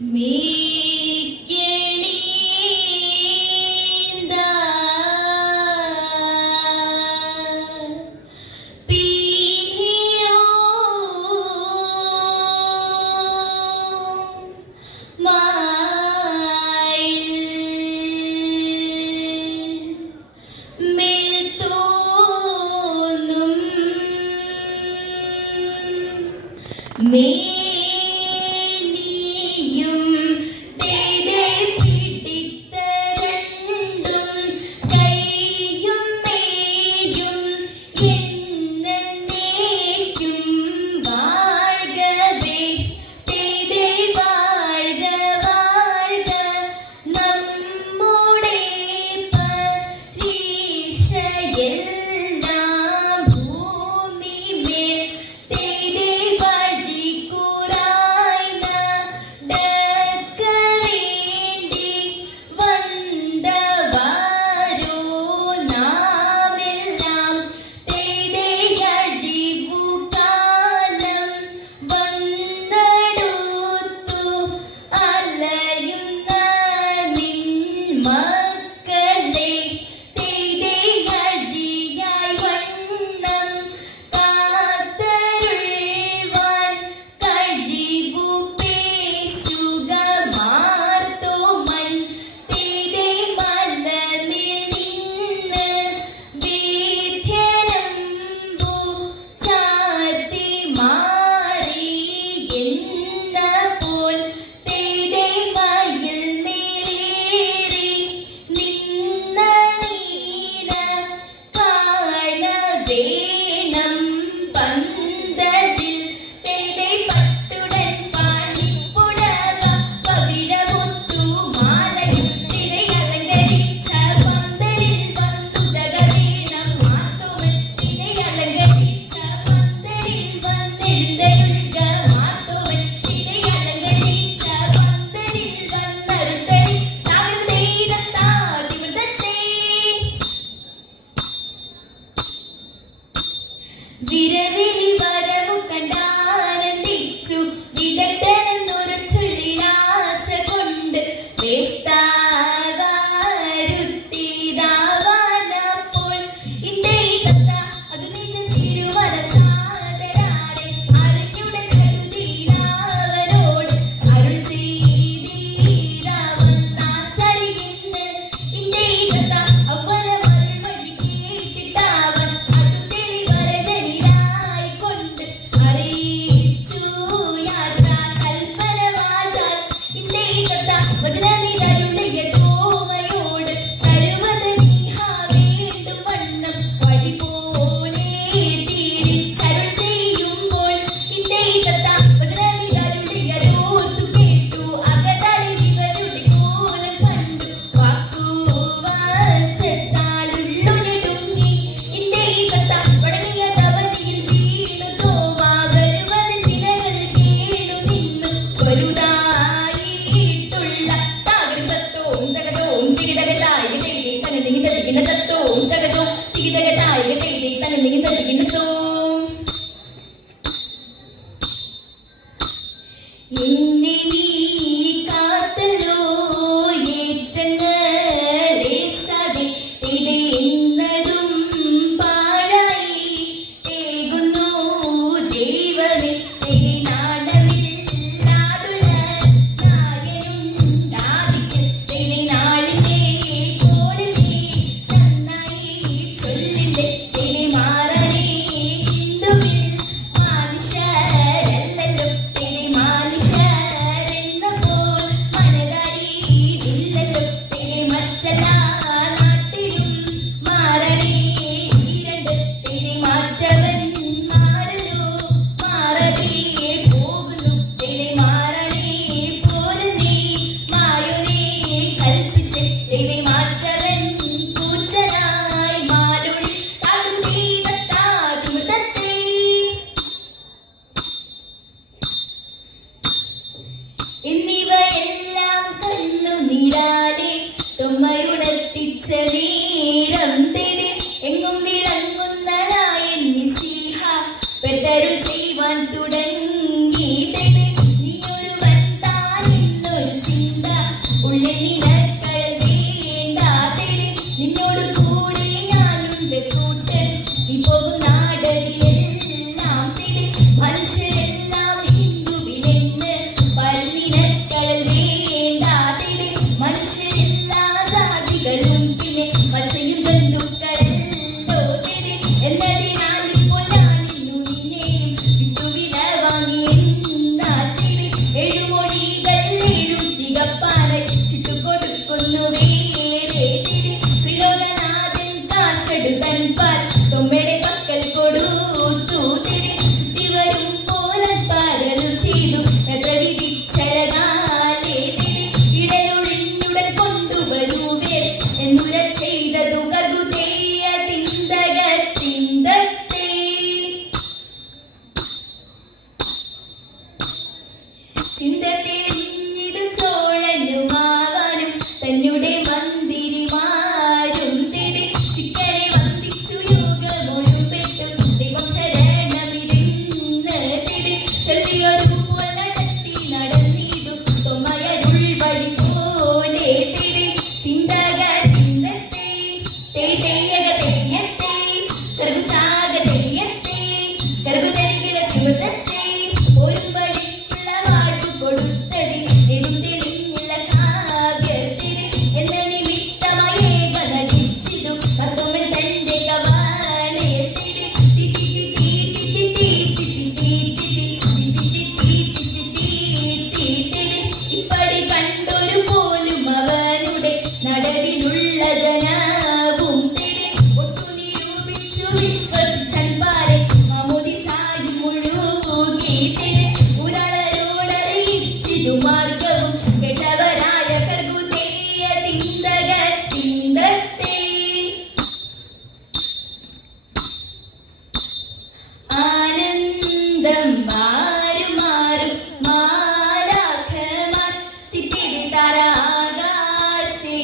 Me.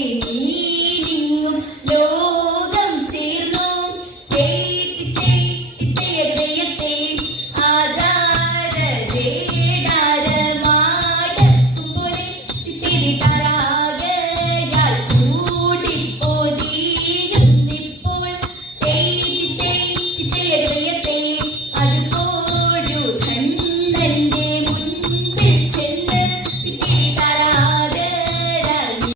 ನೀ